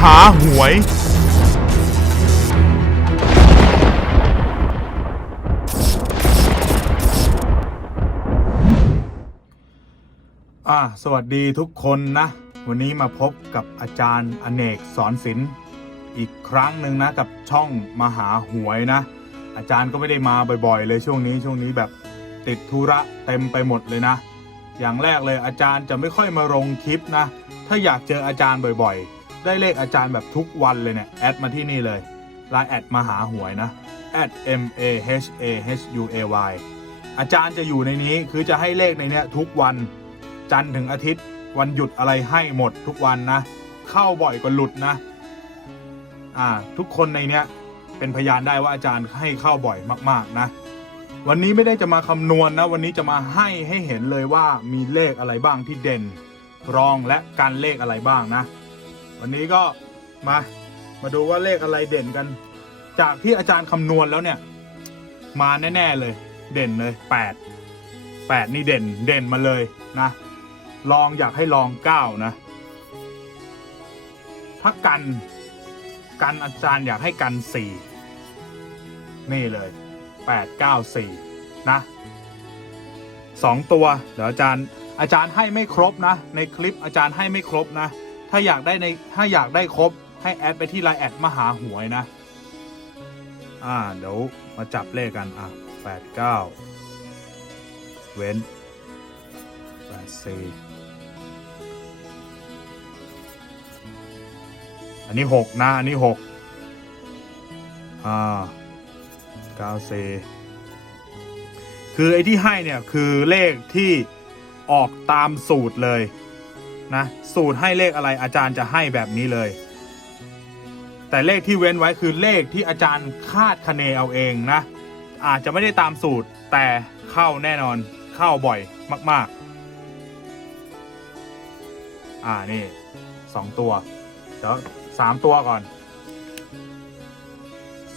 หาหวย อ่า สวัสดีทุกคนนะ วันนี้มาพบกับอาจารย์อเนกสอนศิลป์อีกครั้งหนึ่งนะ กับช่องมหาหวยนะ อาจารย์ก็ไม่ได้มาบ่อยๆ เลยช่วงนี้ช่วงนี้แบบติดธุระเต็มไปหมดเลยนะ อย่างแรกเลยอาจารย์จะไม่ค่อยมาลงคลิปนะ ถ้าอยากเจออาจารย์บ่อยๆ ได้เลขอาจารย์แบบทุกวันเลยเนี่ย แอดมาที่นี่เลยไลน์แอดมาหาหวยนะ at m a h a h u a y อาจารย์จะอยู่ในนี้คือจะให้เลขในเนี้ยทุกวันจันทร์ถึงอาทิตย์ วันหยุดอะไรให้หมดทุกวันนะ เข้าบ่อยกว่าหลุดนะ อ่า ทุกคนในเนี้ยเป็นพยานได้ว่าอาจารย์ให้เข้าบ่อยมาก ๆ นะ วันนี้ไม่ได้จะมาคำนวณนะวันนี้จะมาให้ให้เห็นเลยว่ามีเลขอะไรบ้างที่เด่น รองและการเลขอะไรบ้างนะ วันนี้ก็มามาดูว่าเลขอะไรเด่นกัน จากที่อาจารย์คำนวณแล้วเนี่ย มาแน่ๆเลย เด่นเลยแปดแปดนี่เด่นเด่นมาเลยนะ ลองอยากให้ลองเก้านะ ถ้ากันกันอาจารย์อยากให้กันสี่นี่เลยแปดเก้าสี่นะสองตัว เดี๋ยวอาจารย์อาจารย์ให้ไม่ครบนะ ในคลิปอาจารย์ให้ไม่ครบนะ ถ้าอยากได้ในถ้าอยากได้ครบ ให้แอดไปที่ไลน์แอดมหาหวยนะ อ่า เดี๋ยวมาจับเลขกัน อะแปดเก้าเว้นแปดสี่อันนี้หกนะ อันนี้หกอ่าเก้าสี่คือไอ้ที่ให้เนี่ย คือเลขที่ออกตามสูตรเลย นะสูตรให้เลขอะไรอาจารย์จะให้แบบนี้เลย แต่เลขที่เว้นไว้คือเลขที่อาจารย์คาดคะเนเอาเองนะ อาจจะไม่ได้ตามสูตรแต่เข้าแน่นอนเข้าบ่อยมาก ๆ อ่านี่สองตัวเดี๋ยวสามตัวก่อน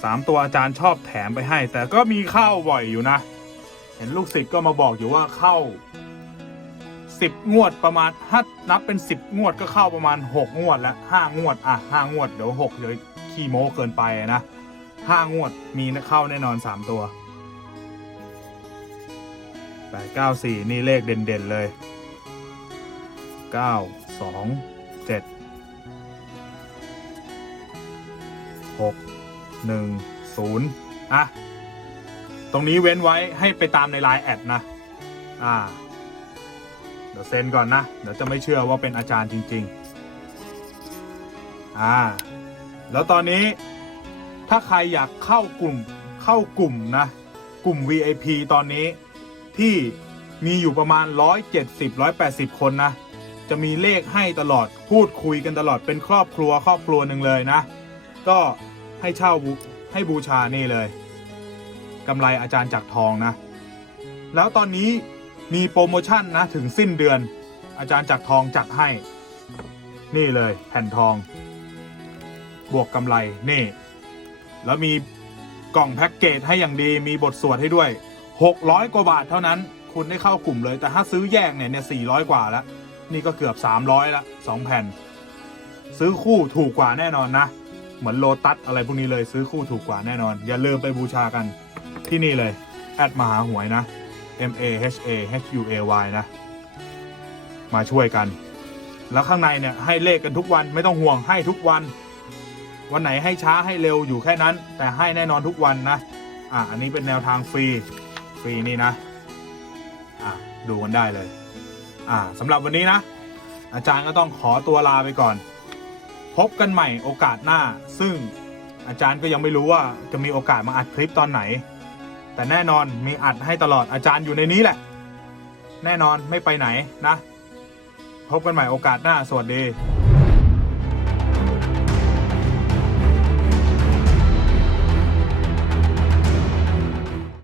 สามตัวอาจารย์ชอบแถมไปให้ แต่ก็มีเข้าบ่อยอยู่นะ เห็นลูกศิษย์ก็มาบอกอยู่ว่าเข้า สิบงวดประมาณถ้านับเป็นสิบงวดก็เข้าประมาณหกงวดแล้วห้างวดอะห้างวดเดี๋ยวหกเดี๋ยวขี้โม้เกินไปนะห้างวดมีเข้าแน่นอนสามตัวแปดเก้าสี่นี่เลขเด่นๆเลยเก้าสองเจ็ดหกหนึ่งศูนย์อะ ตรงนี้เว้นไว้ให้ไปตามในไลน์แอดนะ อ่า เดี๋ยวเซ็นก่อนนะ เดี๋ยวจะไม่เชื่อว่าเป็นอาจารย์จริง ๆ อ่า แล้วตอนนี้ถ้าใครอยากเข้ากลุ่มเข้ากลุ่มนะ กลุ่ม VIP ตอนนี้ที่มีอยู่ประมาณ 170 180 คนนะ จะมีเลขให้ตลอดพูดคุยกันตลอดเป็นครอบครัวครอบครัวหนึ่งเลยนะ ก็ให้เช่าให้บูชานี่เลยกำไรอาจารย์จักทองนะ แล้วตอนนี้ มีโปรโมชั่นนะถึงสิ้นเดือน อาจารย์จักรทองจัดให้ นี่เลยแผ่นทอง บวกกำไรนี่ แล้วมีกล่องแพ็กเกจให้อย่างดีมีบทสวดให้ด้วย 600 กว่าบาทเท่านั้น คุณได้เข้ากลุ่มเลย แต่ถ้าซื้อแยกเนี่ยเนี่ย400 กว่าแล้ว นี่ก็เกือบ 300ละ2แผ่น ซื้อคู่ถูกกว่าแน่นอนนะ เหมือนโลตัสอะไรพวกนี้เลยซื้อคู่ถูกกว่าแน่นอน อย่าลืมไปบูชากันที่นี่เลย แอดมหาหวยนะ M A H A H U A Y นะ มาช่วยกัน แล้วข้างในเนี่ยให้เลขกันทุกวันไม่ต้องห่วงให้ทุกวัน วันไหนให้ช้าให้เร็วอยู่แค่นั้น แต่ให้แน่นอนทุกวันนะ อะอันนี้เป็นแนวทางฟรีฟรีนี่นะ อะดูกันได้เลย อ่าสำหรับวันนี้นะ อาจารย์ก็ต้องขอตัวลาไปก่อน พบกันใหม่โอกาสหน้า ซึ่งอาจารย์ก็ยังไม่รู้ว่าจะมีโอกาสมาอัดคลิปตอนไหน แต่แน่นอนมีอัดให้ตลอดอาจารย์อยู่ในนี้แหละ แน่นอนไม่ไปไหนนะ พบกันใหม่โอกาสหน้า สวัสดี